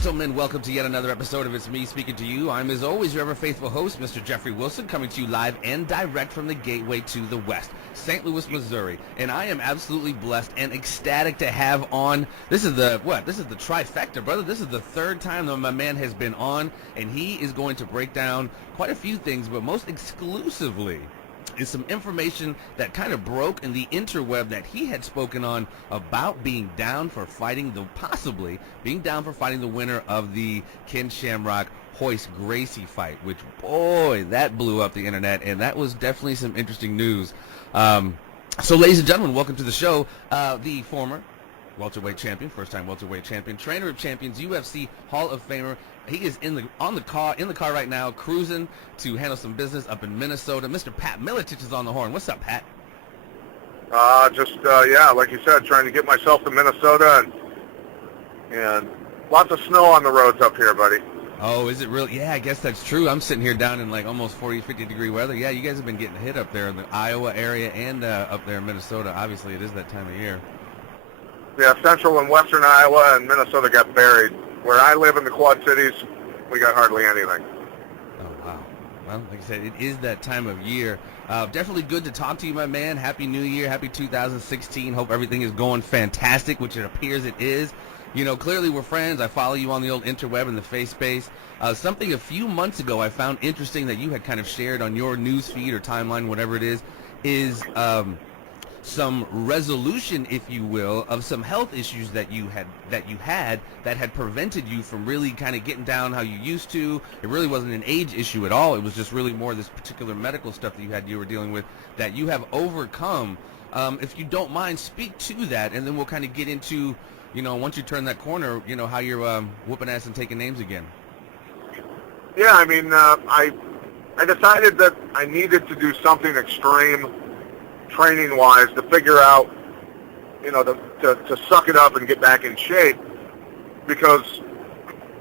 gentlemen, welcome to yet another episode of It's Me Speaking to You. I'm, as always, your ever-faithful host, Mr. Jeffrey Wilson, coming to you live and direct from the gateway to the West, St. Louis, Missouri. And I am absolutely blessed and ecstatic to have on, this is the trifecta, brother. This is the third time that my man has been on, and he is going to break down quite a few things, but most exclusively is some information that kind of broke in the interweb that he had spoken on about being down for fighting the winner of the Ken Shamrock Royce Gracie fight, which, boy, that blew up the internet, and that was definitely some interesting news. So, ladies and gentlemen, welcome to the show. The former welterweight champion, first-time welterweight champion, trainer of champions, UFC Hall of Famer. He is in the car right now, cruising to handle some business up in Minnesota. Mr. Pat Miletich is on the horn. What's up, Pat? Like you said, trying to get myself to Minnesota, and lots of snow on the roads up here, buddy. Oh, is it really? Yeah, I guess that's true. I'm sitting here down in like almost 40, 50 degree weather. Yeah, you guys have been getting hit up there in the Iowa area and up there in Minnesota. Obviously, it is that time of year. Yeah, central and western Iowa and Minnesota got buried. Where I live in the Quad Cities, we got hardly anything. Oh, wow. Well, like I said, it is that time of year. Definitely good to talk to you, my man. Happy New Year. Happy 2016. Hope everything is going fantastic, which it appears it is. You know, clearly we're friends. I follow you on the old interweb and the face space. Something a few months ago I found interesting that you had kind of shared on your news feed or timeline, whatever it is some resolution, if you will, of some health issues that you had that had prevented you from really kind of getting down how you used to. It really wasn't an age issue at all. It was just really more this particular medical stuff that you were dealing with that you have overcome. If you don't mind, speak to that, and then we'll kind of get into, you know, once you turn that corner, you know, how you're whooping ass and taking names again. Yeah, I mean, I decided that I needed to do something extreme training-wise to figure out, you know, to suck it up and get back in shape, because,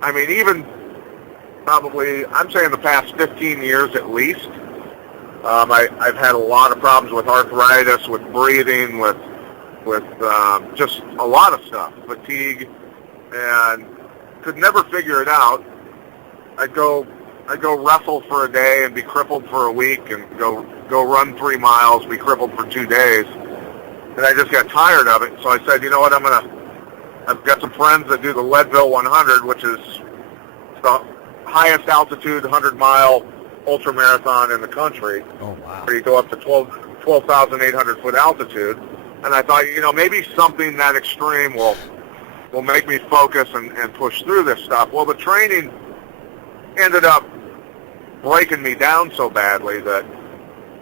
I mean, even probably, I'm saying the past 15 years at least, I've had a lot of problems with arthritis, with breathing, with just a lot of stuff, fatigue, and could never figure it out. I'd go wrestle for a day and be crippled for a week, and go run 3 miles, be crippled for 2 days, and I just got tired of it. So I said, you know what, I've got some friends that do the Leadville 100, which is the highest altitude 100-mile ultra marathon in the country. Oh, wow. Where you go up to 12,800 foot altitude, and I thought, you know, maybe something that extreme will make me focus and push through this stuff. Well, the training ended up breaking me down so badly that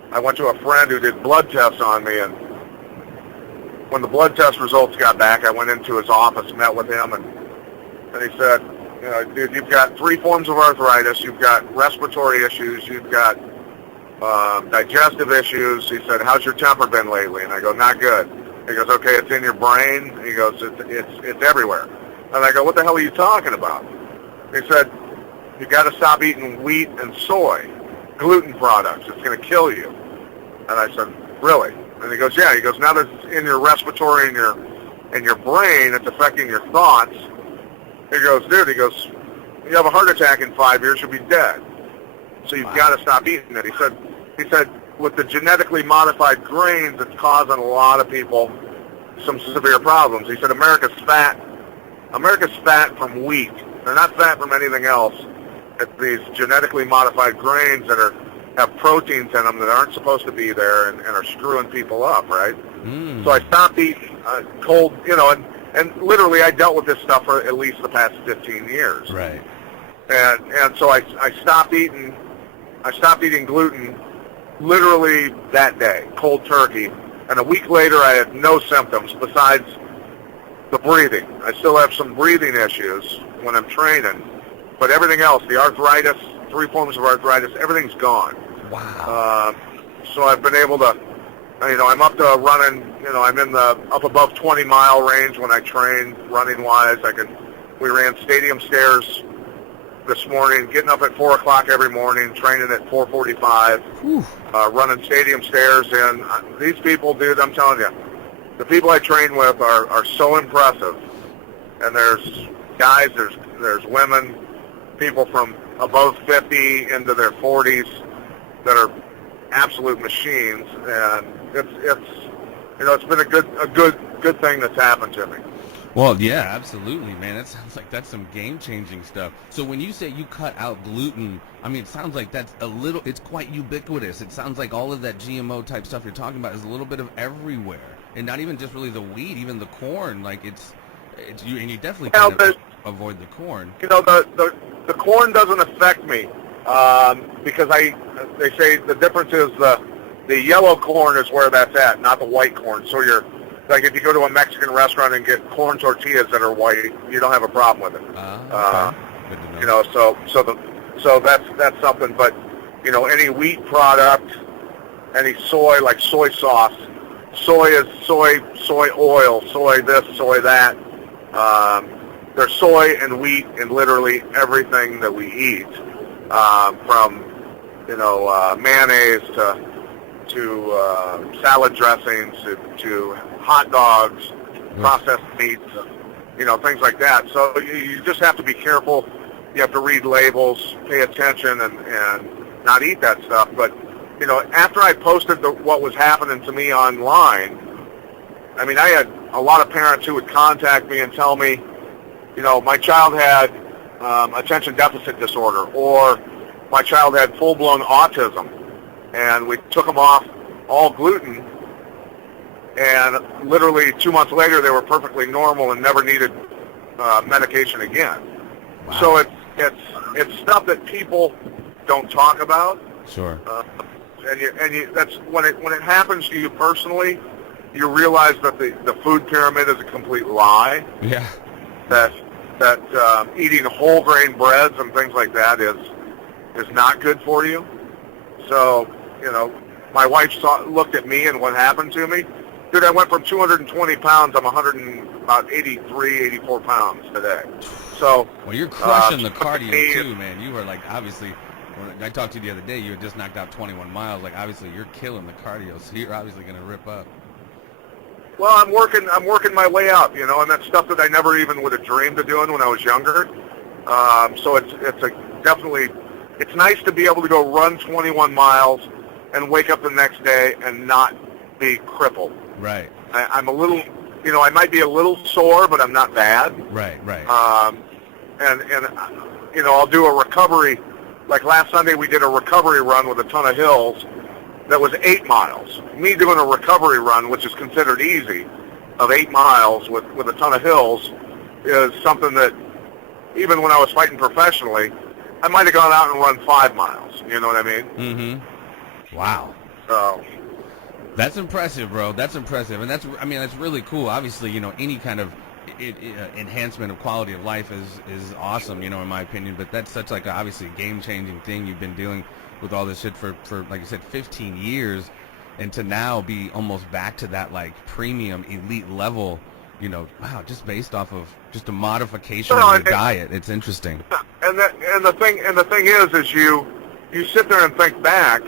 I went to a friend who did blood tests on me, and when the blood test results got back, I went into his office, met with him, and he said, you know, dude, you've got 3 forms of arthritis, you've got respiratory issues, you've got digestive issues. He said, how's your temper been lately? And I go, not good. He goes, okay, it's in your brain. He goes, it's everywhere. And I go, what the hell are you talking about? He said, you got to stop eating wheat and soy, gluten products. It's going to kill you. And I said, really? And he goes, yeah. He goes, now that it's in your respiratory and your brain, it's affecting your thoughts. He goes, dude, he goes, you have a heart attack in 5 years, you'll be dead. So you've got to stop eating it. He said, with the genetically modified grains, it's causing a lot of people some severe problems. He said, America's fat from wheat. They're not fat from anything else. It's these genetically modified grains that have proteins in them that aren't supposed to be there and are screwing people up, right? Mm. So I stopped eating cold, you know, and literally I dealt with this stuff for at least the past 15 years. Right. And so I stopped eating gluten literally that day, cold turkey. And a week later I had no symptoms besides the breathing. I still have some breathing issues when I'm training, but everything else, the arthritis, 3 forms of arthritis, everything's gone. Wow. So I've been able to, you know, I'm up to running, you know, I'm in the up above 20-mile range when I train running-wise. We ran stadium stairs this morning, getting up at 4 o'clock every morning, training at 4:45, running stadium stairs. And these people, dude, I'm telling you, the people I train with are so impressive. And there's guys, there's there's women, people from above 50 into their 40s that are absolute machines, and it's been a good thing that's happened to me. Well, yeah, absolutely, man. That sounds like that's some game-changing stuff. So when you say you cut out gluten, I mean, it sounds like it's quite ubiquitous. It sounds like all of that GMO type stuff you're talking about is a little bit of everywhere, and not even just really the wheat, even the corn. Like and you definitely kind of avoid the corn. The corn doesn't affect me because they say the difference is the yellow corn is where that's at, not the white corn. So you're like, if you go to a Mexican restaurant and get corn tortillas that are white, you don't have a problem with it. Okay. Good to know. So that's something. But any wheat product, any soy, like soy sauce, soy is soy oil, soy this, soy that. There's soy and wheat in literally everything that we eat, from mayonnaise to salad dressings to hot dogs, processed meats, things like that. So you just have to be careful. You have to read labels, pay attention, and not eat that stuff. But after I posted what was happening to me online, I mean, I had a lot of parents who would contact me and tell me, my child had attention deficit disorder, or my child had full-blown autism, and we took them off all gluten, and literally 2 months later they were perfectly normal and never needed medication again. Wow. So it's stuff that people don't talk about. Sure. And that's when it happens to you personally, you realize that the food pyramid is a complete lie. Yeah. That eating whole grain breads and things like that is not good for you. So my wife looked at me and what happened to me. Dude, I went from 220 pounds. I'm 183, 84 pounds today. So. Well, you're crushing the cardio too, man. You were like, obviously, when I talked to you the other day, you had just knocked out 21 miles. Like, obviously, you're killing the cardio, so you're obviously going to rip up. Well, I'm working my way up, and that's stuff that I never even would have dreamed of doing when I was younger. So it's nice to be able to go run 21 miles and wake up the next day and not be crippled. Right. I'm a little, I might be a little sore, but I'm not bad. Right. And I'll do a recovery. Like last Sunday, we did a recovery run with a ton of hills. That was 8 miles. Me doing a recovery run, which is considered easy, of 8 miles with a ton of hills, is something that even when I was fighting professionally, I might have gone out and run 5 miles. You know what I mean? Mm-hmm. Wow. So. That's impressive, bro. That's impressive, and that's really cool. Obviously, any kind of enhancement of quality of life is awesome, in my opinion. But that's such like obviously a game-changing thing you've been doing with all this shit for like you said, 15 years, and to now be almost back to that like premium elite level, wow, just based off of just a modification of your diet. It's interesting. And the thing is you sit there and think back.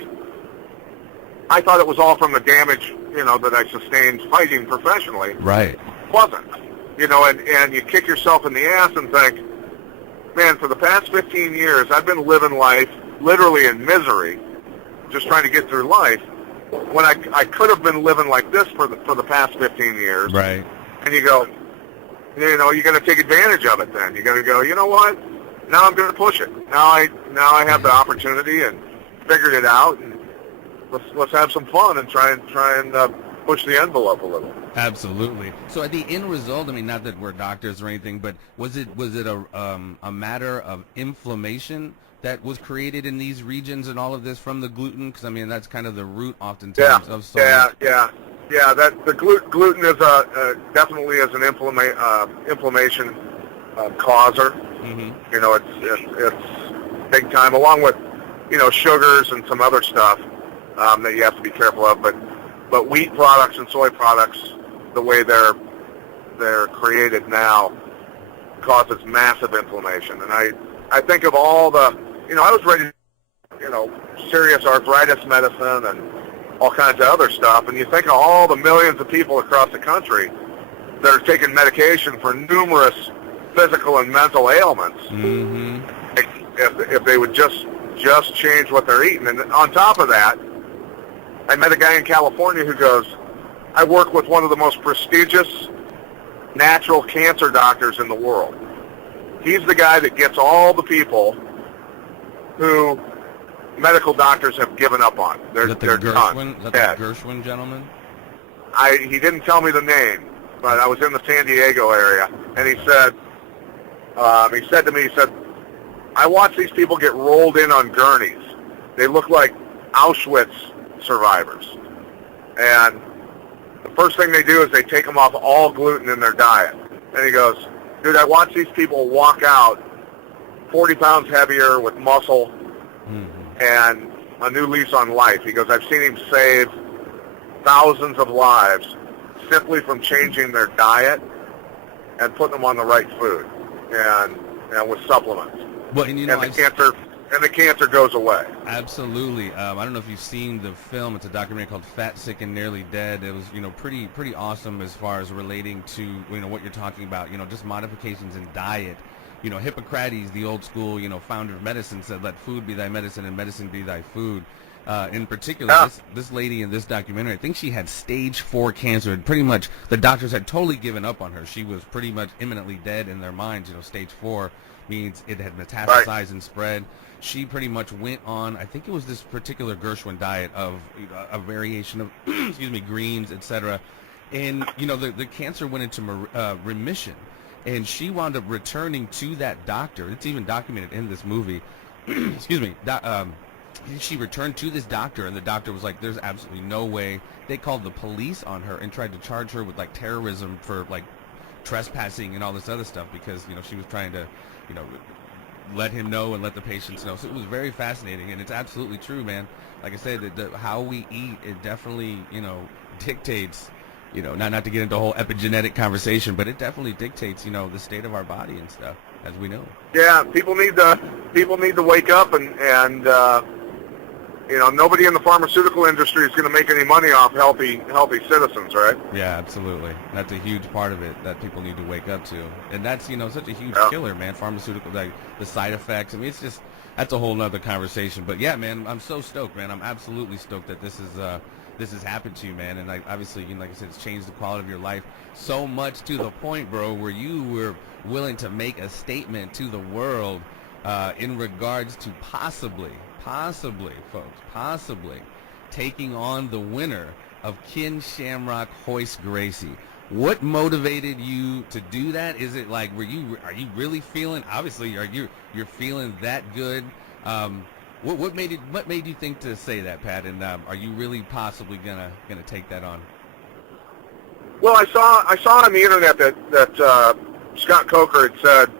I thought it was all from the damage, that I sustained fighting professionally. Right. It wasn't. And you kick yourself in the ass and think, man, for the past 15 years, I've been living life literally in misery, just trying to get through life, when I could have been living like this for the past 15 years. Right. And you go, you got to take advantage of it then. You got to go, you know what? Now I'm going to push it. Now I have the opportunity and figured it out, and let's have some fun and try and push the envelope a little. Absolutely. So at the end result, I mean, not that we're doctors or anything, but was it a matter of inflammation that was created in these regions and all of this from the gluten? Because I mean, that's kind of the root oftentimes of so much. Yeah. That the gluten is definitely is an inflammation causer. Mm-hmm. It's big time, along with sugars and some other stuff that you have to be careful of. But wheat products and soy products, the way they're created now, causes massive inflammation. And I think of all the, I was ready, serious arthritis medicine and all kinds of other stuff. And you think of all the millions of people across the country that are taking medication for numerous physical and mental ailments. Mm-hmm. If they would just change what they're eating. And on top of that, I met a guy in California who goes, I work with one of the most prestigious natural cancer doctors in the world. He's the guy that gets all the people who medical doctors have given up on. They're done. Is that the Gershwin gentleman? He didn't tell me the name, but I was in the San Diego area, and he said to me, I watch these people get rolled in on gurneys. They look like Auschwitz survivors. And the first thing they do is they take them off all gluten in their diet. And he goes, dude, I watch these people walk out 40 pounds heavier with muscle and a new lease on life. He goes, I've seen him save thousands of lives simply from changing their diet and putting them on the right food and with supplements. Well, and the cancer goes away. Absolutely. I don't know if you've seen the film. It's a documentary called Fat, Sick, and Nearly Dead. It was, pretty awesome as far as relating to, what you're talking about, just modifications in diet. Hippocrates, the old school, founder of medicine, said, let food be thy medicine and medicine be thy food. In particular, this lady in this documentary, I think she had stage 4 cancer. And pretty much the doctors had totally given up on her. She was pretty much imminently dead in their minds. Stage 4 means it had metastasized and spread. She pretty much went on, I think it was this particular Gershwin diet of a variation of, greens, etc. And, the cancer went into remission. And she wound up returning to that doctor. It's even documented in this movie. She returned to this doctor, and the doctor was like, there's absolutely no way. They called the police on her and tried to charge her with, terrorism for, trespassing and all this other stuff because, she was trying to, let him know and let the patients know. So it was very fascinating, and it's absolutely true, man. Like I said, how we eat, it definitely, dictates, not to get into a whole epigenetic conversation, but it definitely dictates, the state of our body and stuff, as we know. Yeah, people need to wake up and nobody in the pharmaceutical industry is going to make any money off healthy citizens, right? Yeah, absolutely. That's a huge part of it that people need to wake up to. And that's, such a huge killer, man, pharmaceutical, the side effects. I mean, it's just, that's a whole nother conversation. But yeah, man, I'm so stoked, man. I'm absolutely stoked that this has happened to you, man. And obviously, like I said, it's changed the quality of your life so much to the point, bro, where you were willing to make a statement to the world in regards to possibly, folks, taking on the winner of Ken Shamrock, Royce Gracie. What motivated you to do that? Is it are you really feeling? Obviously, you're feeling that good? What made you think to say that, Pat? And are you really possibly gonna take that on? Well, I saw on the internet that Scott Coker had said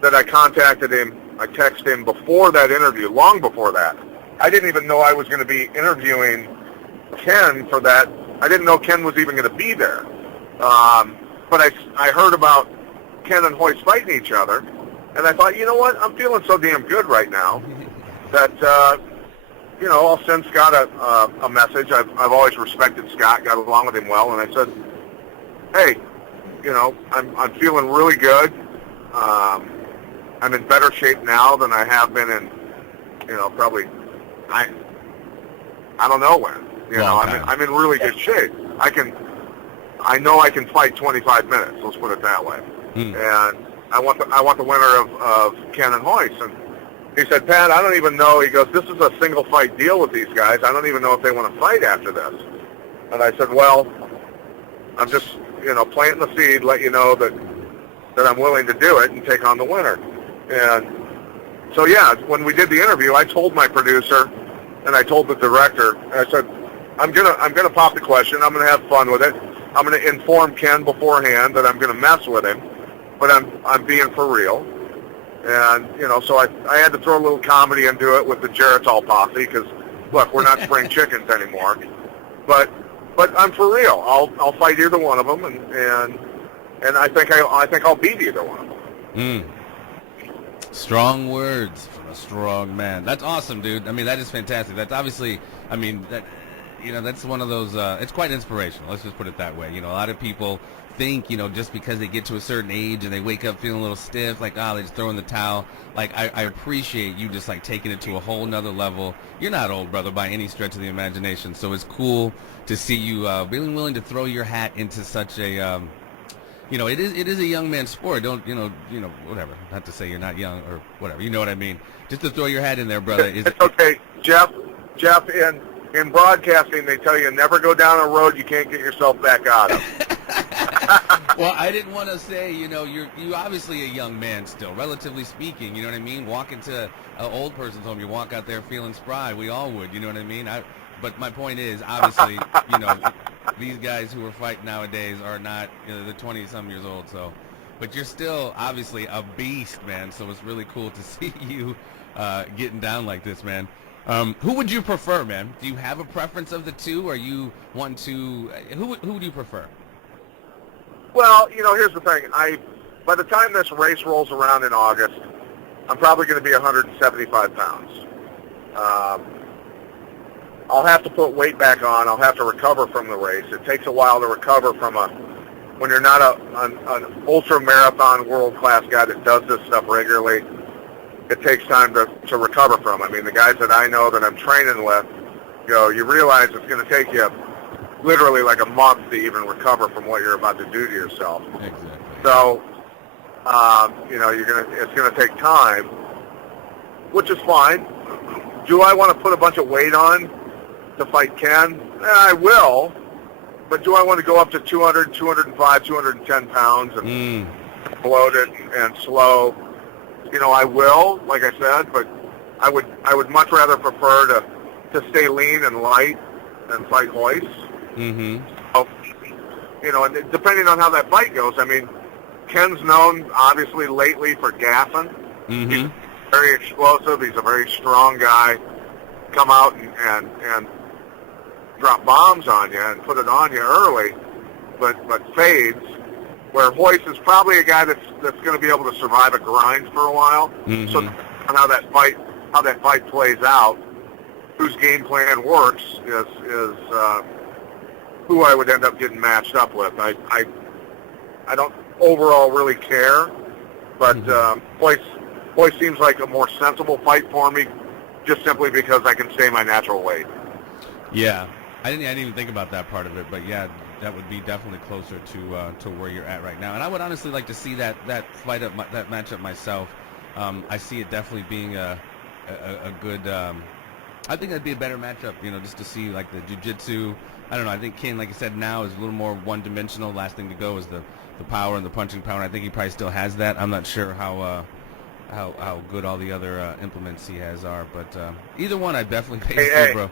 that I contacted him. I texted him before that interview, long before that. I didn't even know I was going to be interviewing Ken for that. I didn't know Ken was even going to be there. But I heard about Ken and Royce fighting each other, and I thought, you know what? I'm feeling so damn good right now that, I'll send Scott a message. I've always respected Scott, got along with him well, and I said, hey, I'm feeling really good. I'm in better shape now than I have been in, probably, I don't know when. I'm in really good shape. I know I can fight 25 minutes. Let's put it that way. And I want the winner of Ken and Royce. And he said, Pat, I don't even know. He goes, this is a single fight deal with these guys. I don't even know if they want to fight after this. And I said, well, I'm just, planting the seed, let you know that I'm willing to do it and take on the winner. And so, yeah, when we did the interview, I told my producer and I told the director, I said, I'm gonna pop the question. I'm gonna have fun with it. I'm gonna inform Ken beforehand that I'm gonna mess with him, but I'm being for real. And so I had to throw a little comedy into it with the Geritol posse because look, we're not spring chickens anymore. But I'm for real. I'll fight either one of them, and I think I'll beat either one of them. Strong words from a strong man. That's awesome, dude. I mean, that is fantastic. That's obviously, that's one of those, it's quite inspirational. Let's just put it that way. A lot of people think, just because they get to a certain age and they wake up feeling a little stiff, like, they just throw in the towel. Like, I appreciate you just, like, taking it to a whole nother level. You're not old, brother, by any stretch of the imagination. So it's cool to see you being willing to throw your hat into such a, it is a young man's sport. Don't, whatever. Not to say you're not young or whatever. You know what I mean? Just to throw your hat in there, brother. It's okay. Jeff, in broadcasting, they tell you never go down a road you can't get yourself back out of. Well, I didn't want to say, you're obviously a young man still, relatively speaking. You know what I mean? Walk into an old person's home, you walk out there feeling spry. We all would. You know what I mean? But my point is, obviously, these guys who are fighting nowadays are not, they're 20-some years old. So, but you're still obviously a beast, man. So it's really cool to see you getting down like this, man. Who would you prefer, man? Do you have a preference of the two? Or you want to? Who do you prefer? Well, here's the thing. By the time this race rolls around in August, I'm probably going to be 175 pounds. I'll have to put weight back on. I'll have to recover from the race. It takes a while to recover from when you're not an ultra-marathon world-class guy that does this stuff regularly. It takes time to recover from. I mean, the guys that I know that I'm training with, you realize it's going to take you literally like a month to even recover from what you're about to do to yourself. Exactly. So, it's going to take time, which is fine. Do I want to put a bunch of weight on to fight Ken? I will. But do I want to go up to 200, 205, 210 pounds and bloated and slow? I will, like I said, but I would much rather prefer to stay lean and light and fight Royce. Mm-hmm. So, and depending on how that fight goes, I mean, Ken's known, obviously, lately for gassing. Mm-hmm. He's very explosive. He's a very strong guy. Come out and drop bombs on you and put it on you early, but fades. Where Royce is probably a guy that's going to be able to survive a grind for a while. Mm-hmm. So on how that fight plays out, whose game plan works is who I would end up getting matched up with. I don't overall really care, but Royce seems like a more sensible fight for me, just simply because I can stay my natural weight. Yeah, I didn't even think about that part of it, but yeah, that would be definitely closer to where you're at right now. And I would honestly like to see that fight up, that matchup myself. I see it definitely being a good. I think that'd be a better matchup, just to see like the jiu-jitsu. I don't know. I think Ken, like I said, now is a little more one-dimensional. Last thing to go is the power and the punching power. I think he probably still has that. I'm not sure how good all the other implements he has are, but either one I definitely pay to see, bro.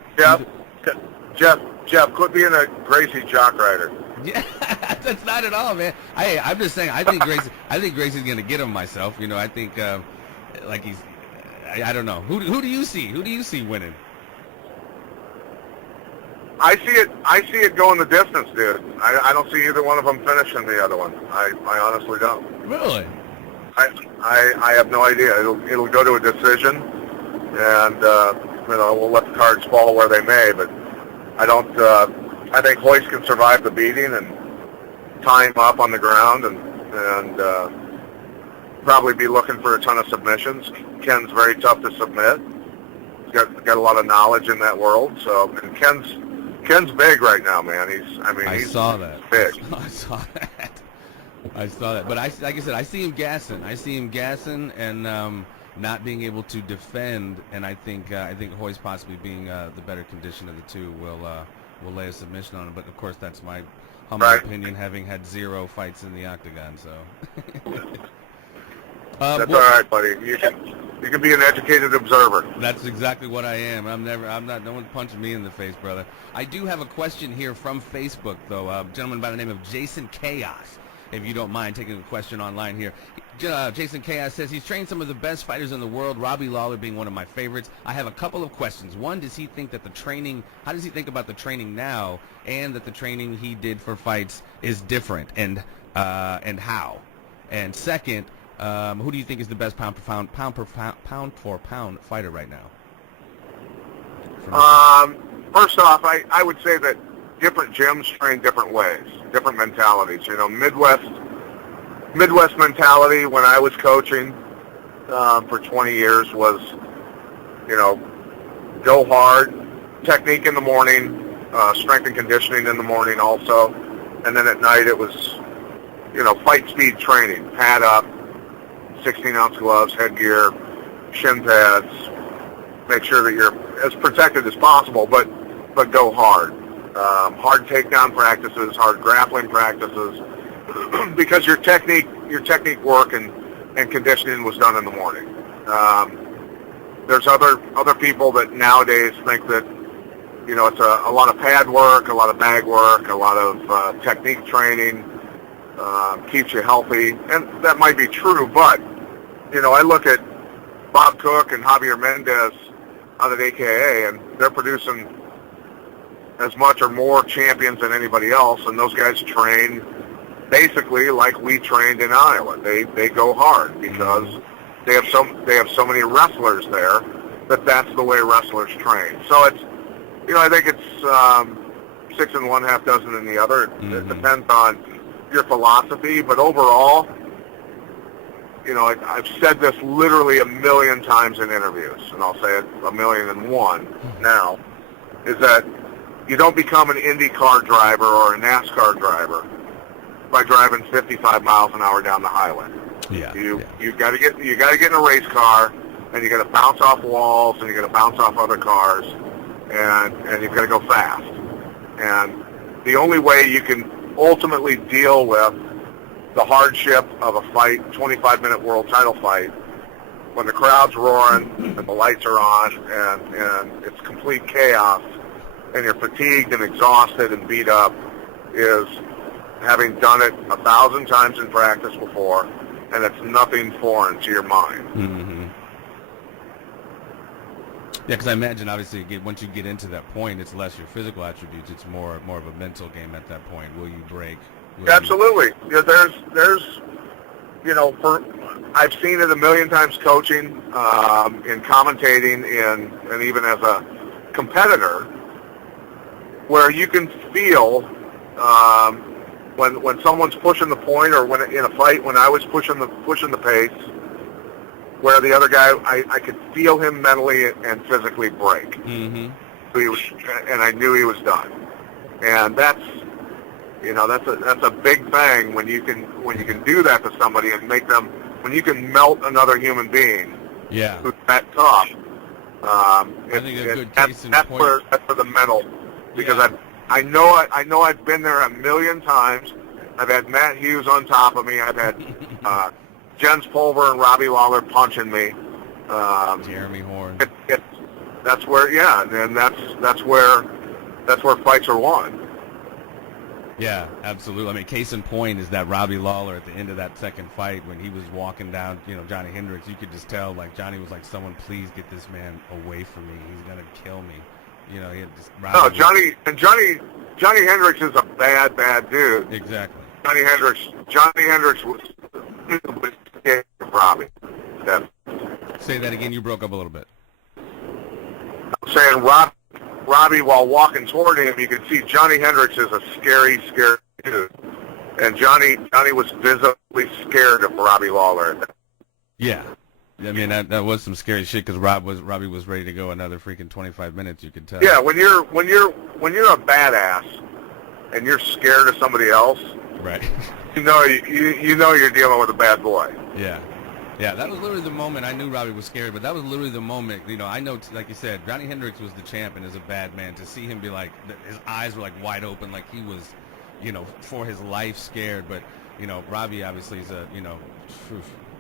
Jeff, quit being a Gracie jock rider. Yeah, that's not at all, man. I'm just saying. I think Gracie's gonna get him myself. I think like he's. I don't know. Who do you see? Who do you see winning? I see it going the distance, dude. I don't see either one of them finishing the other one. I honestly don't. Really? I have no idea. It'll go to a decision, and we'll let the cards fall where they may. But I don't. I think Royce can survive the beating and tie him up on the ground, and probably be looking for a ton of submissions. Ken's very tough to submit. He's got a lot of knowledge in that world. So, and Ken's big right now, man. He's saw that. Big. I saw that. But like I said, I see him gassing and not being able to defend. And I think Royce possibly being the better condition of the two will lay a submission on him. But of course, that's my humble opinion, having had 0 fights in the octagon. So. That's all right, buddy. You can be an educated observer. That's exactly what I am. No one's punching me in the face, brother. I do have a question here from Facebook, though. A gentleman by the name of Jason Chaos, if you don't mind taking a question online here. Jason Chaos says he's trained some of the best fighters in the world, Robbie Lawler being one of my favorites. I have a couple of questions. One, how does he think about the training now, and that the training he did for fights is different, and how? And second, who do you think is the best pound for pound fighter right now? first off, I would say that different gyms train different ways, different mentalities. You know, Midwest mentality when I was coaching for 20 years was, you know, go hard, technique in the morning, strength and conditioning in the morning also, and then at night it was, you know, fight speed training, pad up, 16-ounce gloves, headgear, shin pads, make sure that you're as protected as possible, but go hard. Hard takedown practices, hard grappling practices, because your technique work and conditioning was done in the morning. There's other people that nowadays think that, you know, it's a lot of pad work, a lot of bag work, a lot of technique training, keeps you healthy, and that might be true, but, you know, I look at Bob Cook and Javier Mendez out at AKA, and they're producing as much or more champions than anybody else, and those guys train basically like we trained in Iowa. They go hard because they have so many wrestlers there that's the way wrestlers train. So it's, you know, I think it's 6 in one, half dozen in the other. It depends on your philosophy, but overall, you know, I've said this literally a million times in interviews, and I'll say it 1,000,001 now, is that you don't become an IndyCar driver or a NASCAR driver by driving 55 miles an hour down the highway. You got to get in a race car, and you got to bounce off walls, and you got to bounce off other cars, and you've got to go fast. And the only way you can ultimately deal with the hardship of a fight, 25-minute world title fight, when the crowd's roaring and the lights are on and it's complete chaos and you're fatigued and exhausted and beat up, is having done it 1,000 times in practice before, and it's nothing foreign to your mind. Mm-hmm. Yeah, because I imagine, obviously, once you get into that point, it's less your physical attributes. It's more of a mental game at that point. Will you break? Absolutely. Yeah, there's, you know, I've seen it a million times coaching, in commentating, and even as a competitor, where you can feel when someone's pushing the point, or when in a fight, when I was pushing the pace, where the other guy, I could feel him mentally and physically break. Mm-hmm. And I knew he was done. And that's, you know, that's a big thing when you can do that to somebody and make them, when you can melt another human being. Yeah. Who's that tough. I think a good case in point. That's for the mental, because I know I've been there a million times. I've had Matt Hughes on top of me. I've had Jens Pulver and Robbie Lawler punching me. Jeremy Horn. That's where, and that's where fights are won. Yeah, absolutely. I mean, case in point is that Robbie Lawler at the end of that second fight, when he was walking down, you know, Johny Hendrick, you could just tell, like, Johnny was like, someone please get this man away from me. He's going to kill me. You know, he had just... Johnny Hendricks is a bad dude. Exactly. Johnny Hendricks was scared of Robbie. Say that again. You broke up a little bit. I'm saying Robbie, while walking toward him, you could see Johnny Hendricks is a scary dude. And Johnny was visibly scared of Robbie Lawler. Yeah. I mean, that was some scary shit, because Robbie was ready to go another freaking 25 minutes, you could tell. Yeah, when you're a badass and you're scared of somebody else, right? you know you're dealing with a bad boy. Yeah. Yeah, that was literally the moment I knew Robbie was scared, but that was literally the moment, you know, I know, like you said, Johnny Hendricks was the champ and is a bad man. To see him be like, his eyes were like wide open, like he was, you know, for his life scared. But, you know, Robbie obviously is a, you know,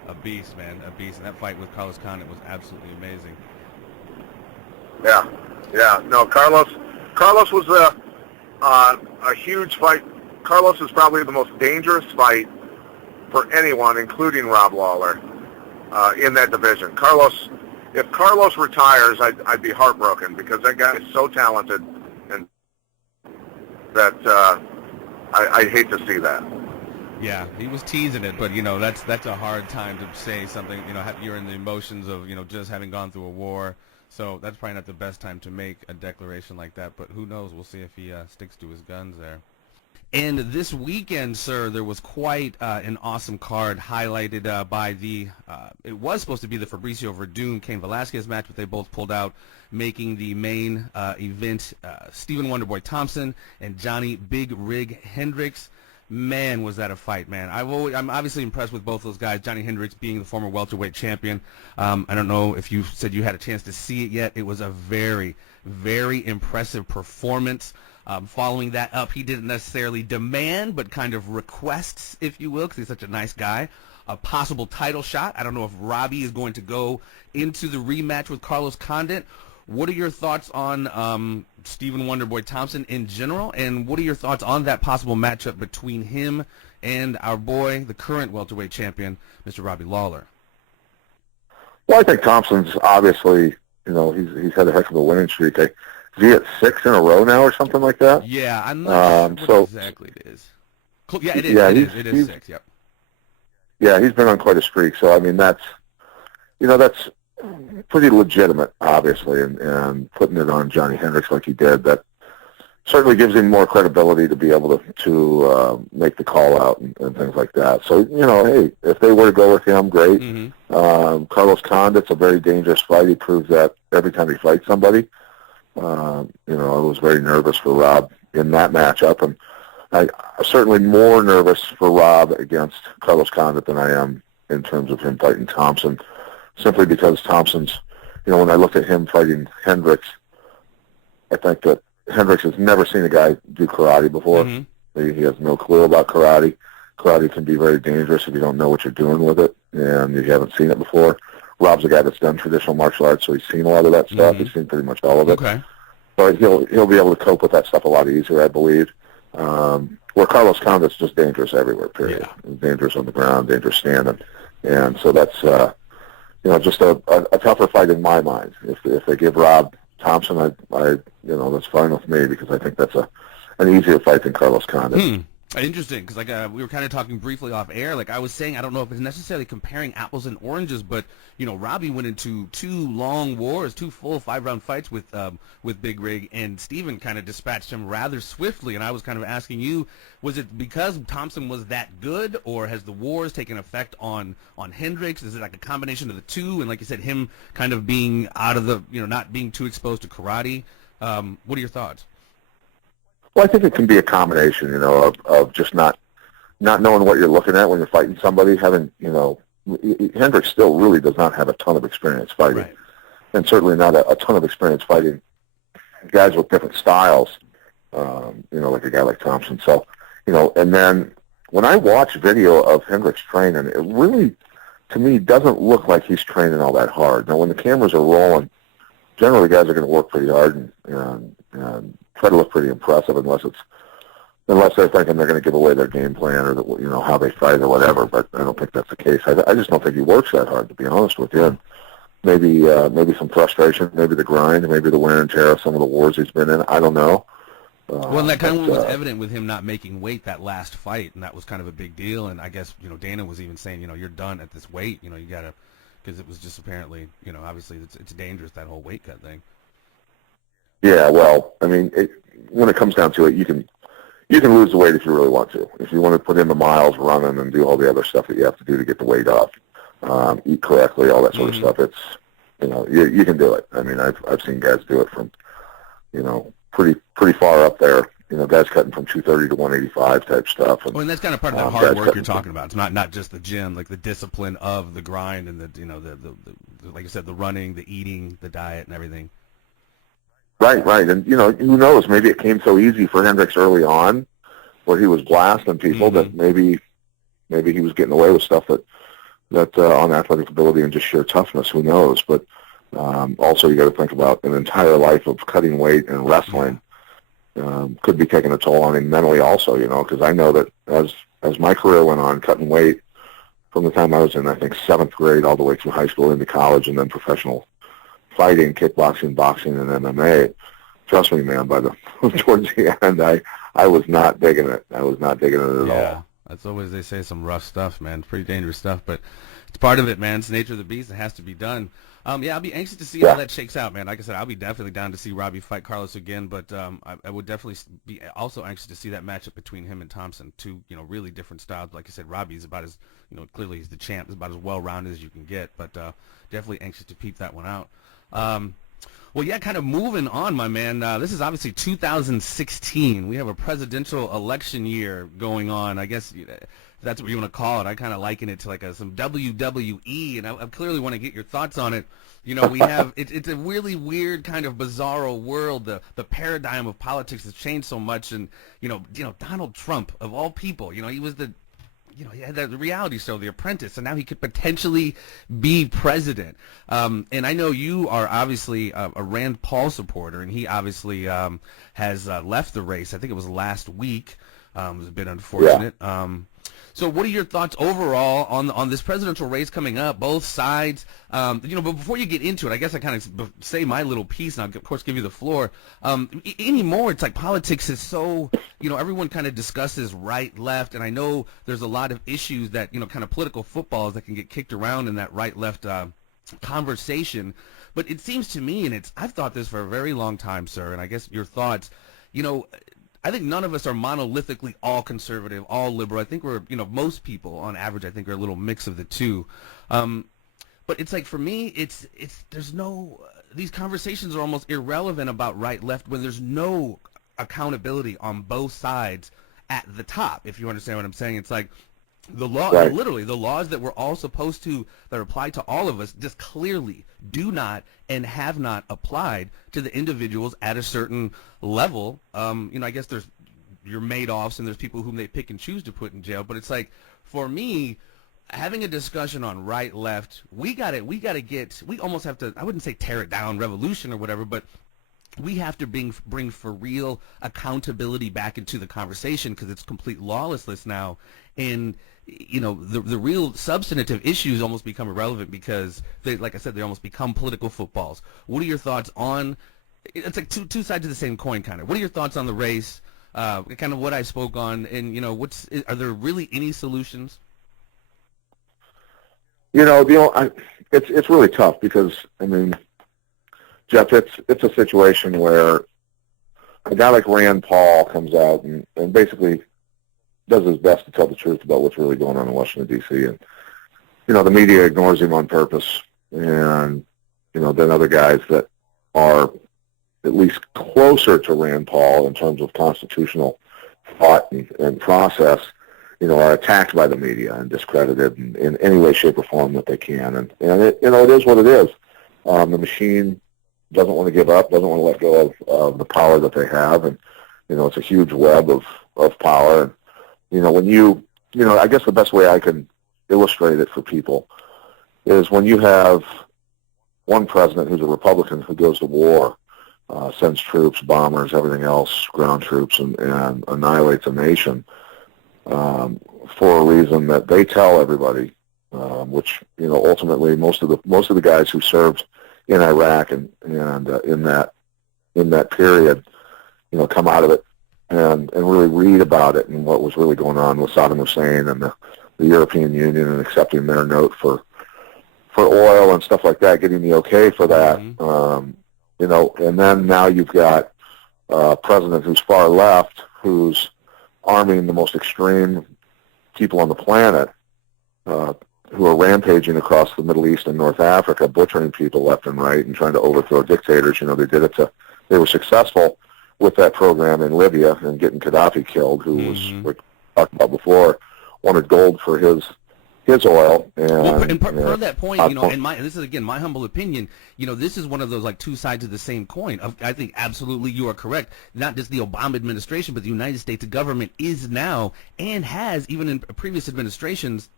a beast, man, a beast. And that fight with Carlos Condit was absolutely amazing. Yeah. No, Carlos was a huge fight. Carlos is probably the most dangerous fight for anyone, including Rob Lawler, in that division. If Carlos retires, I'd be heartbroken, because that guy is so talented, and that I'd hate to see that. Yeah, he was teasing it, but, you know, that's a hard time to say something. You know, you're in the emotions of, you know, just having gone through a war, So that's probably not the best time to make a declaration like that, but who knows? We'll see if he sticks to his guns there. And this weekend, sir, there was quite an awesome card highlighted by it was supposed to be the Fabricio Verdun-Cain Velasquez match, but they both pulled out, making the main event Stephen Wonderboy Thompson and Johny Big Rig Hendricks. Man, was that a fight, man. I'm obviously impressed with both those guys, Johny Hendricks being the former welterweight champion. I don't know if you said you had a chance to see it yet. It was a very, very impressive performance. Following that up, he didn't necessarily demand, but kind of requests, if you will, because he's such a nice guy, a possible title shot. I don't know if Robbie is going to go into the rematch with Carlos Condit. What are your thoughts on Stephen Wonderboy Thompson in general, and what are your thoughts on that possible matchup between him and our boy, the current welterweight champion, Mr. Robbie Lawler? Well, I think Thompson's obviously, he's had a heck of a winning streak. Is he at 6 in a row now or something like that? Yeah, I'm not sure what exactly it is. Yeah, it is. Yeah, it is 6, yep. Yeah, he's been on quite a streak. So, I mean, that's pretty legitimate, obviously, and putting it on Johny Hendricks like he did, that certainly gives him more credibility to be able to make the call out and things like that. So, hey, if they were to go with him, great. Mm-hmm. Carlos Condit's a very dangerous fight. He proves that every time he fights somebody. I was very nervous for Rob in that matchup, and I'm certainly more nervous for Rob against Carlos Condit than I am in terms of him fighting Thompson, simply because Thompson's, when I look at him fighting Hendricks, I think that Hendricks has never seen a guy do karate before. Mm-hmm. He has no clue about karate. Karate can be very dangerous if you don't know what you're doing with it, and you haven't seen it before. Rob's a guy that's done traditional martial arts, so he's seen a lot of that stuff. Mm-hmm. He's seen pretty much all of it. Okay. But he'll be able to cope with that stuff a lot easier, I believe. Where Carlos Condit's just dangerous everywhere, period. Yeah. Dangerous on the ground, dangerous standing. And so that's, just a tougher fight in my mind. If they give Rob Thompson, I that's fine with me, because I think that's an easier fight than Carlos Condit. Interesting, because we were kind of talking briefly off air. Like I was saying, I don't know if it's necessarily comparing apples and oranges, but Robbie went into 2 long wars, 2 full 5-round fights with Big Rig, and Steven kind of dispatched him rather swiftly. And I was kind of asking you, was it because Thompson was that good, or has the wars taken effect on Hendricks? Is it like a combination of the two? And like you said, him kind of being out of the not being too exposed to karate. What are your thoughts? Well, I think it can be a combination, of just not knowing what you're looking at when you're fighting somebody. Hendricks still really does not have a ton of experience fighting, right, and certainly not a ton of experience fighting guys with different styles, like a guy like Thompson. So, and then when I watch video of Hendricks training, it really, to me, doesn't look like he's training all that hard. Now, when the cameras are rolling, generally guys are going to work pretty hard and try to look pretty impressive, unless they're thinking they're going to give away their game plan or how they fight or whatever. But I don't think that's the case. I just don't think he works that hard, to be honest with you. And maybe some frustration, maybe the grind, maybe the wear and tear of some of the wars he's been in. I don't know. Well, and that kind of was evident with him not making weight that last fight, and that was kind of a big deal. And I guess Dana was even saying, you're done at this weight. You got to, because it was just apparently, obviously it's dangerous, that whole weight cut thing. Yeah, well, I mean, when it comes down to it, you can lose the weight if you really want to. If you want to put in the miles running and do all the other stuff that you have to do to get the weight up, eat correctly, all that sort of stuff, it's, you can do it. I mean, I've seen guys do it from, pretty far up there. Guys cutting from 230 to 185 type stuff. And that's kind of part of that hard work you're talking about. It's not just the gym, like the discipline of the grind and the like I said, the running, the eating, the diet, and everything. Right. And, who knows? Maybe it came so easy for Hendricks early on where he was blasting people that maybe he was getting away with stuff that on athletic ability and just sheer toughness. Who knows? But also you got to think about an entire life of cutting weight and wrestling could be taking a toll on him mentally also, because I know that as my career went on, cutting weight from the time I was in, I think, 7th grade all the way through high school into college and then professional fighting, kickboxing, boxing, and MMA. Trust me, man, towards the end, I was not digging it. I was not digging it at all. Yeah, that's always, they say, some rough stuff, man. Pretty dangerous stuff, but it's part of it, man. It's the nature of the beast. It has to be done. Yeah, I'll be anxious to see how that shakes out, man. Like I said, I'll be definitely down to see Robbie fight Carlos again, but I would definitely be also anxious to see that matchup between him and Thompson. Two, really different styles. Like I said, Robbie's about as, clearly he's the champ. He's about as well-rounded as you can get, but definitely anxious to peep that one out. Well, yeah, kind of moving on, my man. This is obviously 2016. We have a presidential election year going on. I guess that's what you want to call it. I kind of liken it to like some WWE, and I clearly want to get your thoughts on it. We have it's a really weird kind of bizarro world. The paradigm of politics has changed so much, and Donald Trump of all people, he was he had that reality show, The Apprentice, and now he could potentially be president. And I know you are obviously a Rand Paul supporter, and he obviously has left the race. I think it was last week. It was a bit unfortunate. Yeah. So what are your thoughts overall on this presidential race coming up, both sides? But before you get into it, I guess I kind of say my little piece, and I'll, of course, give you the floor. Anymore, it's like politics is so, everyone kind of discusses right, left, and I know there's a lot of issues that, kind of political footballs that can get kicked around in that right-left conversation. But it seems to me, and I've thought this for a very long time, sir, and I guess your thoughts, I think none of us are monolithically all conservative, all liberal. I think we're, most people on average, I think are a little mix of the two. But it's like, for me, there's no, these conversations are almost irrelevant about right, left, when there's no accountability on both sides at the top, if you understand what I'm saying. It's like the law, right. Literally, the laws that we're all supposed to, that apply to all of us, just clearly do not and have not applied to the individuals at a certain level. I guess there's your Madoffs and there's people whom they pick and choose to put in jail. But it's like, for me, having a discussion on right, left, we almost have to, I wouldn't say tear it down, revolution or whatever, but we have to bring for real accountability back into the conversation, because it's complete lawlessness now. And the real substantive issues almost become irrelevant because like I said, they almost become political footballs. What are your thoughts on? It's like two sides of the same coin, kind of. What are your thoughts on the race? Kind of what I spoke on, and are there really any solutions? It's really tough because Jeff, it's a situation where a guy like Rand Paul comes out and basically does his best to tell the truth about what's really going on in Washington, D.C. And, the media ignores him on purpose. And, then other guys that are at least closer to Rand Paul in terms of constitutional thought and process, are attacked by the media and discredited in any way, shape, or form that they can. And it is what it is. The machine doesn't want to give up, doesn't want to let go of the power that they have. And, it's a huge web of power. And, I guess the best way I can illustrate it for people is when you have one president who's a Republican who goes to war, sends troops, bombers, everything else, ground troops, and annihilates a nation for a reason that they tell everybody, which, ultimately most of the guys who served in Iraq and in that period, come out of it and really read about it and what was really going on with Saddam Hussein and the European Union and accepting their note for oil and stuff like that, getting the okay for that. Mm-hmm. And then now you've got a president who's far left, who's arming the most extreme people on the planet, who are rampaging across the Middle East and North Africa, butchering people left and right and trying to overthrow dictators. They were successful with that program in Libya and getting Gaddafi killed, who was, like we talked about before, wanted gold for his oil. And part of that point, and this is again my humble opinion, this is one of those like two sides of the same coin. I think absolutely you are correct. Not just the Obama administration, but the United States government is now and has, even in previous administrations,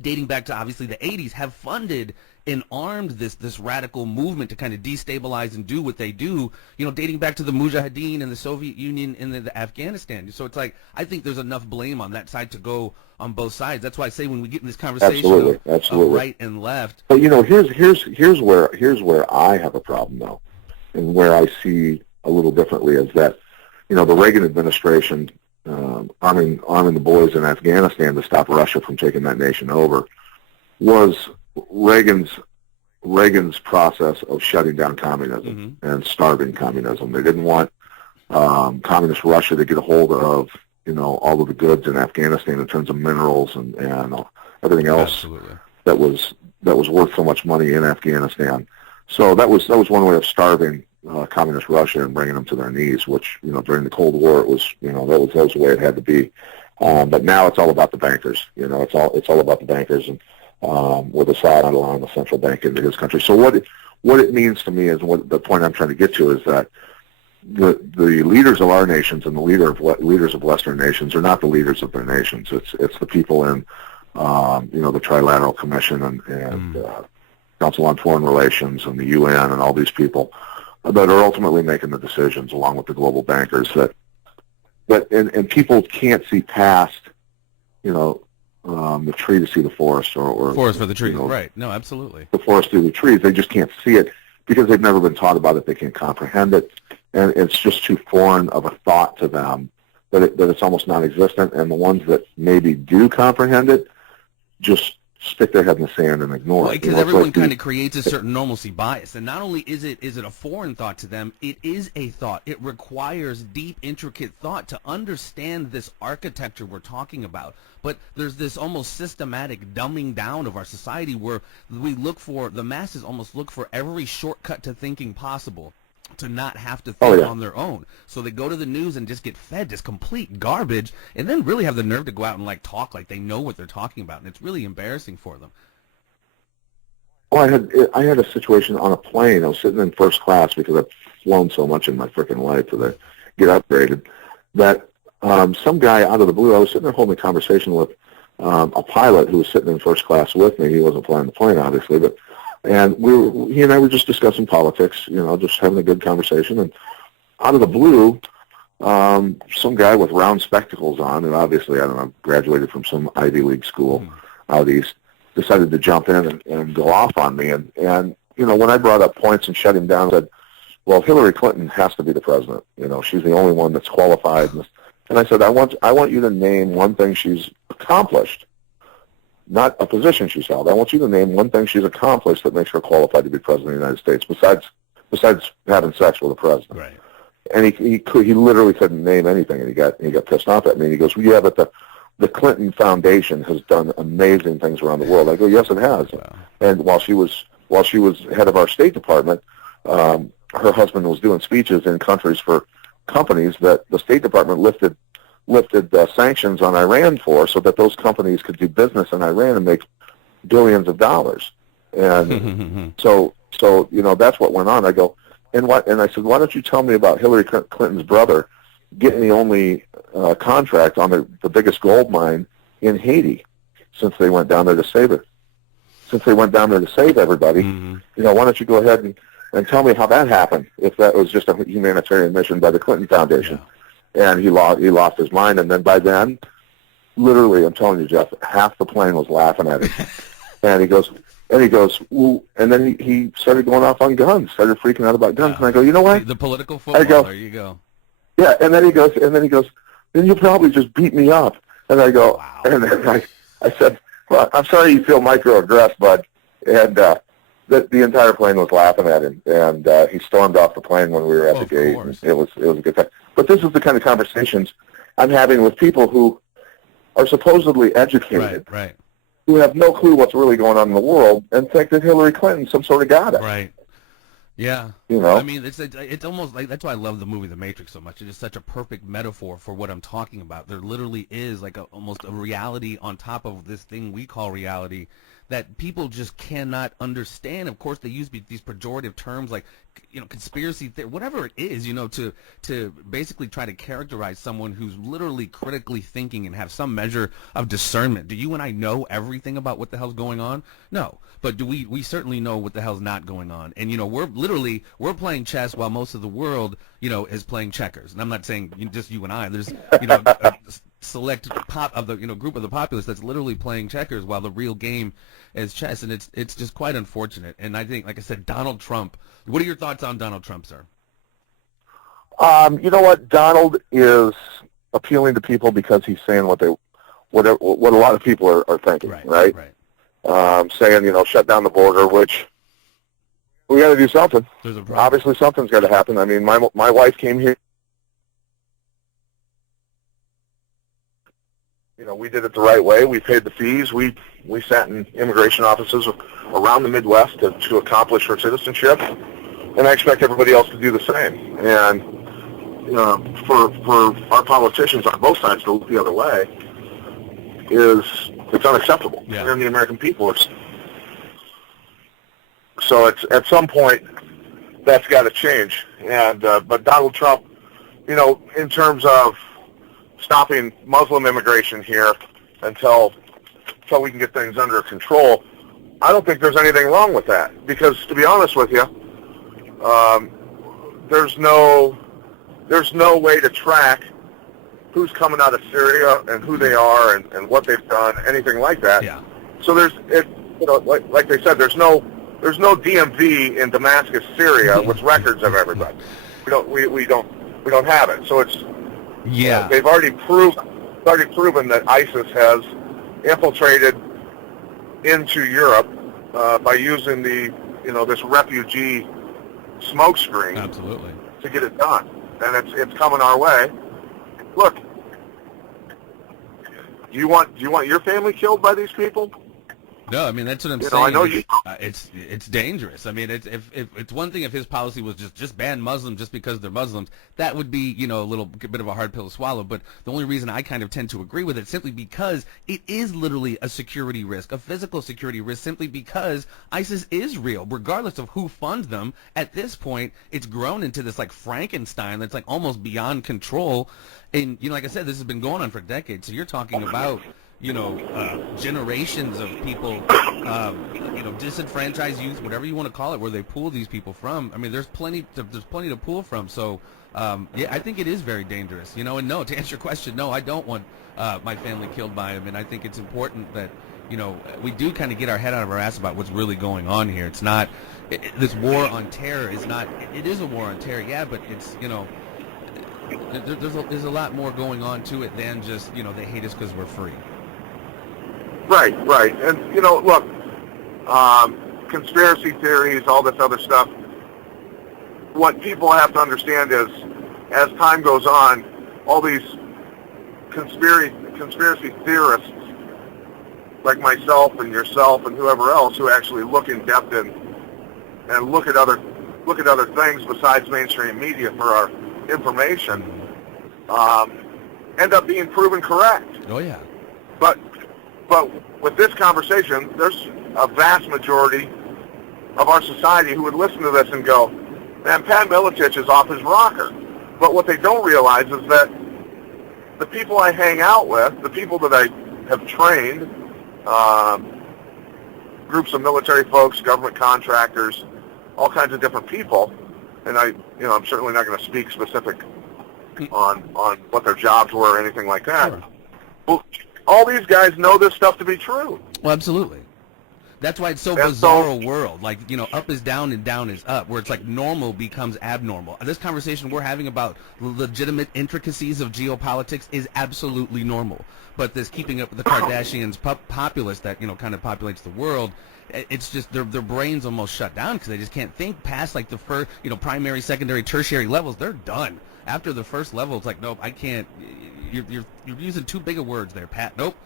dating back to obviously the 80s, have funded and armed this radical movement to kind of destabilize and do what they do, dating back to the Mujahideen and the Soviet Union and the Afghanistan. So it's like, I think there's enough blame on that side to go on both sides. That's why I say when we get in this conversation absolutely. Of right and left. But here's where I have a problem though, and where I see a little differently is that, the Reagan administration arming the boys in Afghanistan to stop Russia from taking that nation over was Reagan's Reagan's process of shutting down communism and starving communism. They didn't want communist Russia to get a hold of, all of the goods in Afghanistan in terms of minerals and everything else that was worth so much money in Afghanistan. So that was one way of starving communist Russia and bringing them to their knees, which, during the Cold War, it was, that was the way it had to be. But now it's all about the bankers. It's all about the bankers, and with Assad not allowing the central bank into his country. So what it means to me is, what the point I'm trying to get to is that the leaders of our nations and the leaders of Western nations are not the leaders of their nations. It's the people in the Trilateral Commission and Council on Foreign Relations and the UN and all these people that are ultimately making the decisions, along with the global bankers. And people can't see past, the tree to see the forest, or forest for the trees. Right? No, absolutely. The forest through the trees. They just can't see it because they've never been taught about it. They can't comprehend it, and it's just too foreign of a thought to them that it's almost non-existent. And the ones that maybe do comprehend it just stick their head in the sand and ignore it. Because everyone kind of creates a certain normalcy bias, and not only is it a foreign thought to them, it is a thought. It requires deep, intricate thought to understand this architecture we're talking about. But there's this almost systematic dumbing down of our society where the masses almost look for every shortcut to thinking possible to not have to think on their own. So they go to the news and just get fed this complete garbage, and then really have the nerve to go out and talk like they know what they're talking about, and it's really embarrassing for them. Well, I had a situation on a plane. I was sitting in first class because I've flown so much in my freaking life that I get upgraded. That some guy out of the blue, I was sitting there holding a conversation with a pilot who was sitting in first class with me. He wasn't flying the plane, obviously, but and he and I were just discussing politics, just having a good conversation. And out of the blue, some guy with round spectacles on, and obviously, I don't know, graduated from some Ivy League school out east, decided to jump in and go off on me. And when I brought up points and shut him down, said, well, Hillary Clinton has to be the president. She's the only one that's qualified. And I said, I want you to name one thing she's accomplished. Not a position she's held. I want you to name one thing she's accomplished that makes her qualified to be president of the United States, besides having sex with the president. Right. And he literally couldn't name anything, and he got pissed off at me. And he goes, well, yeah, but the Clinton Foundation has done amazing things around the world. I go, yes, it has. Wow. And while she was head of our State Department, her husband was doing speeches in countries for companies that the State Department lifted sanctions on Iran for, so that those companies could do business in Iran and make billions of dollars. And so that's what went on. I go, and I said, why don't you tell me about Hillary Clinton's brother getting the only contract on the biggest gold mine in Haiti since they went down there to save it. Since they went down there to save everybody, why don't you go ahead and tell me how that happened, if that was just a humanitarian mission by the Clinton Foundation. Yeah. And he lost his mind, and then by then, literally, I'm telling you, Jeff, half the plane was laughing at him. And he goes, ooh, and then he started going off on guns, started freaking out about guns. And I go, you know what? The political football, there you go. Yeah, and then he goes, then you'll probably just beat me up. And I go, wow. And then I said, well, I'm sorry you feel microaggressed, bud. And the entire plane was laughing at him, and he stormed off the plane when we were at the gate. It was a good time. But this is the kind of conversations I'm having with people who are supposedly educated, right, who have no clue what's really going on in the world, and think that Hillary Clinton some sort of got it. Right. Yeah. I mean, it's almost like, that's why I love the movie The Matrix so much. It is such a perfect metaphor for what I'm talking about. There literally is almost a reality on top of this thing we call reality that people just cannot understand. Of course, they use these pejorative terms like, conspiracy theory, whatever it is, to basically try to characterize someone who's literally critically thinking and have some measure of discernment. Do you and I know everything about what the hell's going on? No. But do we certainly know what the hell's not going on. And, we're playing chess while most of the world, is playing checkers. And I'm not saying just you and I. There's, a select group of the populace that's literally playing checkers while the real game is chess. And it's just quite unfortunate. And I think, like I said, Donald Trump, what are your thoughts on Donald Trump, sir? You know what? Donald is appealing to people because he's saying what a lot of people are thinking, right? Saying, shut down the border, which we got to do something. There's a problem. Obviously, something's got to happen. I mean, my wife came here. You know, we did it the right way. We paid the fees. We sat in immigration offices around the Midwest to accomplish her citizenship, and I expect everybody else to do the same. And for our politicians on both sides to look the other way it's unacceptable. Yeah. And the American people. So it's at some point that's got to change. And but Donald Trump, you know, in terms of stopping Muslim immigration here until we can get things under control, I don't think there's anything wrong with that. Because to be honest with you, there's no way to track who's coming out of Syria and who they are and what they've done, anything like that. Yeah. So like they said, there's no DMV in Damascus, Syria, with records of everybody. We don't have it. So it's they've already proven that ISIS has infiltrated into Europe by using this refugee smokescreen. Absolutely. To get it done, and it's coming our way. Look, do you want your family killed by these people? No, I mean that's what I'm saying. I know you. It's dangerous. I mean, if it's one thing if his policy was just ban Muslims just because they're Muslims, that would be a little bit of a hard pill to swallow. But the only reason I kind of tend to agree with it simply because it is literally a security risk, a physical security risk, simply because ISIS is real, regardless of who funds them. At this point, it's grown into this like Frankenstein that's like almost beyond control. And like I said, this has been going on for decades. So you're talking about generations of people, disenfranchised youth, whatever you want to call it, where they pull these people from. I mean, there's plenty to pull from. So, I think it is very dangerous. And no, to answer your question, no, I don't want my family killed by him. And I think it's important that we do kind of get our head out of our ass about what's really going on here. It's not this war on terror is not. It is a war on terror, yeah, but it's there's a lot more going on to it than just they hate us because we're free. Right. And, look, conspiracy theories, all this other stuff, what people have to understand is, as time goes on, all these conspiracy theorists, like myself and yourself and whoever else, who actually look in depth and look at other things besides mainstream media for our information, end up being proven correct. Oh, yeah. But with this conversation, there's a vast majority of our society who would listen to this and go, man, Pat Miletich is off his rocker. But what they don't realize is that the people I hang out with, the people that I have trained, groups of military folks, government contractors, all kinds of different people, and I'm certainly not going to speak specific on what their jobs were or anything like that. Sure. Well, all these guys know this stuff to be true. Well, absolutely. That's why it's so bizarre a world. Like, up is down and down is up, where it's like normal becomes abnormal. This conversation we're having about legitimate intricacies of geopolitics is absolutely normal. But this keeping up with the Kardashians populace that, kind of populates the world, it's just their brains almost shut down because they just can't think past like the first, primary, secondary, tertiary levels. They're done. After the first level, it's like, nope, I can't. You're using too big of words there, Pat. Nope.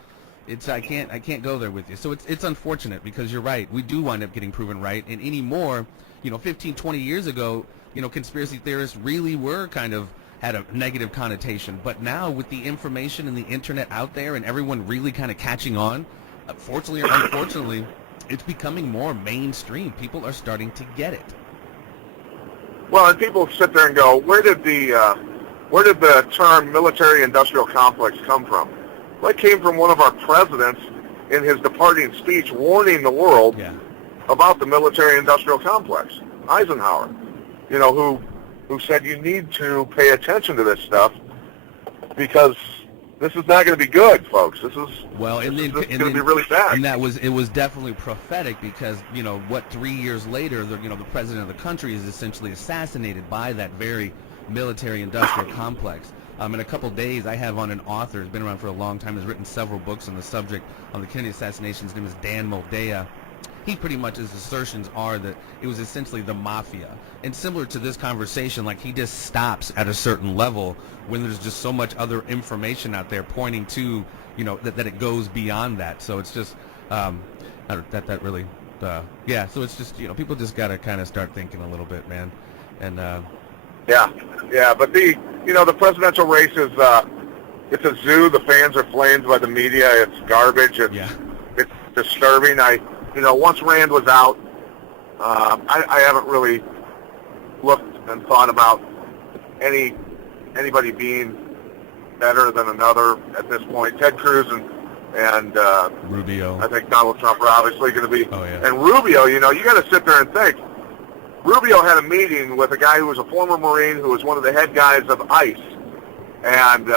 I can't go there with you. So it's unfortunate because you're right. We do wind up getting proven right. And anymore, 15, 20 years ago, conspiracy theorists really were kind of had a negative connotation. But now with the information and the internet out there and everyone really kind of catching on, fortunately or unfortunately, it's becoming more mainstream. People are starting to get it. Well, and people sit there and go, where did the term military-industrial complex come from? Well, it came from one of our presidents in his departing speech warning the world about the military-industrial complex, Eisenhower, who said you need to pay attention to this stuff because this is not going to be good, folks. This is going to be really bad. And it was definitely prophetic because, 3 years later, the president of the country is essentially assassinated by that very military-industrial complex. In a couple days, I have on an author who's been around for a long time, has written several books on the subject on the Kennedy assassination. His name is Dan Moldea. he pretty much, his assertions are that it was essentially the mafia. And similar to this conversation, like, he just stops at a certain level when there's just so much other information out there pointing to, you know, that it goes beyond that. So it's just, that really, yeah, so it's just, you know, people just got to kind of start thinking a little bit, man. And, yeah, but the presidential race is, it's a zoo. The fans are flamed by the media. It's garbage. It's disturbing. Once Rand was out, I haven't really looked and thought about anybody being better than another at this point. Ted Cruz and Rubio. I think Donald Trump are obviously going to be. Oh, yeah. And Rubio, you got to sit there and think. Rubio had a meeting with a guy who was a former Marine who was one of the head guys of ICE. And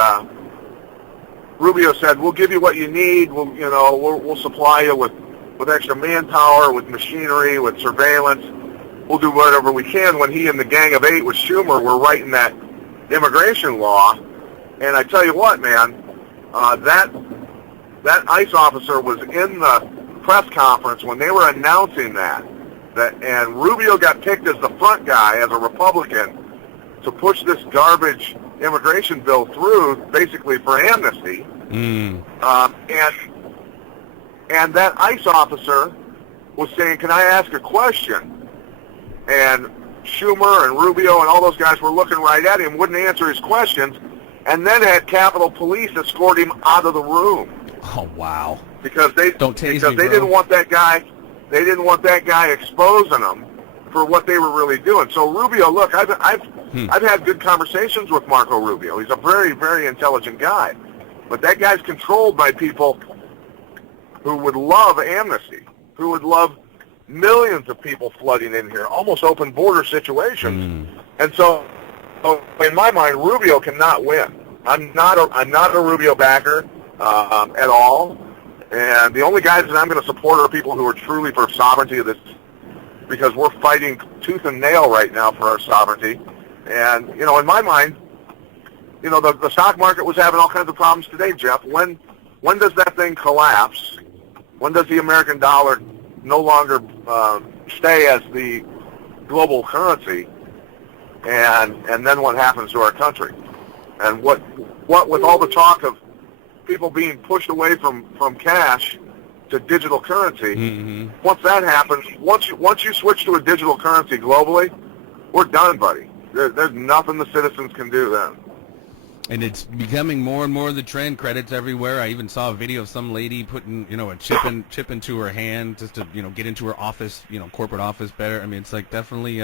Rubio said, we'll give you what you need. We'll supply you with extra manpower, with machinery, with surveillance. We'll do whatever we can. When he and the Gang of Eight with Schumer were writing that immigration law. And I tell you what, man, that ICE officer was in the press conference when they were announcing that, and Rubio got picked as the front guy, as a Republican, to push this garbage immigration bill through, basically for amnesty. And that ICE officer was saying, can I ask a question? And Schumer and Rubio and all those guys were looking right at him, wouldn't answer his questions, and then had Capitol Police escort him out of the room. Oh, wow. Because they didn't want that guy. They didn't want that guy exposing them for what they were really doing. So Rubio, look, I've had good conversations with Marco Rubio. He's a very, very intelligent guy, but that guy's controlled by people who would love amnesty, who would love millions of people flooding in here, almost open border situations. And so, in my mind, Rubio cannot win. I'm not a Rubio backer at all. And the only guys that I'm going to support are people who are truly for sovereignty of this, because we're fighting tooth and nail right now for our sovereignty. And, in my mind, the stock market was having all kinds of problems today, Jeff. When does that thing collapse? When does the American dollar no longer stay as the global currency? And then what happens to our country? And what with all the talk of people being pushed away from cash to digital currency, once that happens, once you switch to a digital currency globally, we're done, buddy. There's nothing the citizens can do then. And it's becoming more and more the trend. Credits everywhere. I even saw a video of some lady putting, a chip into her hand just to, get into her office, corporate office better. I mean, it's like definitely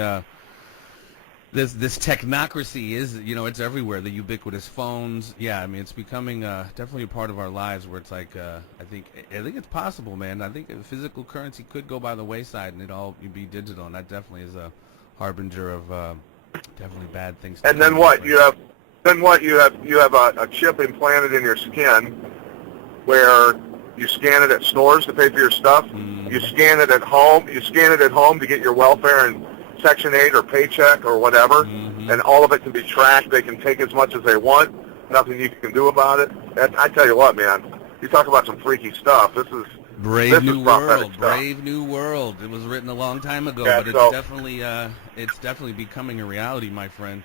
this technocracy is, it's everywhere. The ubiquitous phones. Yeah, I mean, it's becoming definitely a part of our lives where it's like, I think it's possible, man. I think physical currency could go by the wayside and it all be digital, and that definitely is a harbinger of definitely bad things. And then what? You have a chip implanted in your skin where you scan it at stores to pay for your stuff. You scan it at home. You scan it at home to get your welfare and Section 8 or paycheck or whatever, and all of it can be tracked. They can take as much as they want. Nothing you can do about it. I tell you what, man, you talk about some freaky stuff. This is Brave New World. Brave New World. It was written a long time ago, but it's definitely becoming a reality, my friend.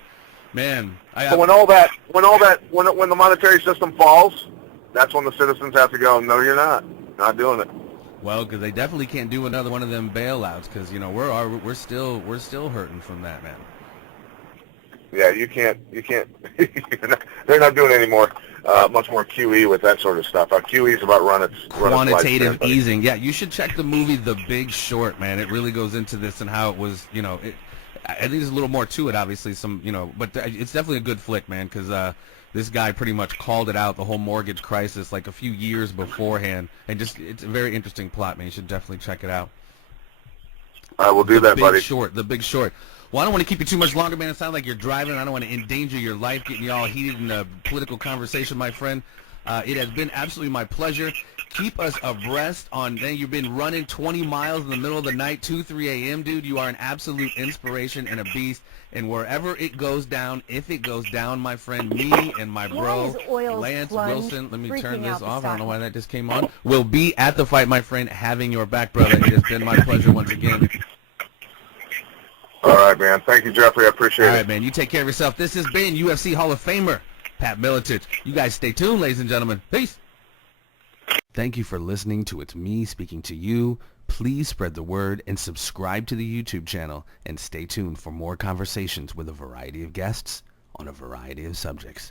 Man, so when the monetary system falls, that's when the citizens have to go, no, you're not doing it. Well, because they definitely can't do another one of them bailouts, because we're still hurting from that, man. Yeah, you can't. They're not doing any more, much more QE with that sort of stuff. QE is about run its quantitative easing. Yeah, you should check the movie The Big Short, man. It really goes into this and how it was. I think there's a little more to it, obviously. But it's definitely a good flick, man, because this guy pretty much called it out, the whole mortgage crisis, like a few years beforehand, and it's a very interesting plot, man. You should definitely check it out. I will do that, buddy. The Big Short. Well, I don't want to keep you too much longer, man. It sounds like you're driving. I don't want to endanger your life, getting you all heated in a political conversation, my friend. It has been absolutely my pleasure. Keep us abreast on, man, you've been running 20 miles in the middle of the night, 2, 3 a.m., dude. You are an absolute inspiration and a beast. And wherever it goes down, if it goes down, my friend, me and my bro, Lance Wilson, let me turn this off. I don't know why that just came on. Will be at the fight, my friend, having your back, brother. It has been my pleasure once again. All right, man. Thank you, Jeffrey. I appreciate it. All right, man. You take care of yourself. This has been UFC Hall of Famer Pat Miletich. You guys stay tuned, ladies and gentlemen. Peace. Thank you for listening to It's Me Speaking to You. Please spread the word and subscribe to the YouTube channel and stay tuned for more conversations with a variety of guests on a variety of subjects.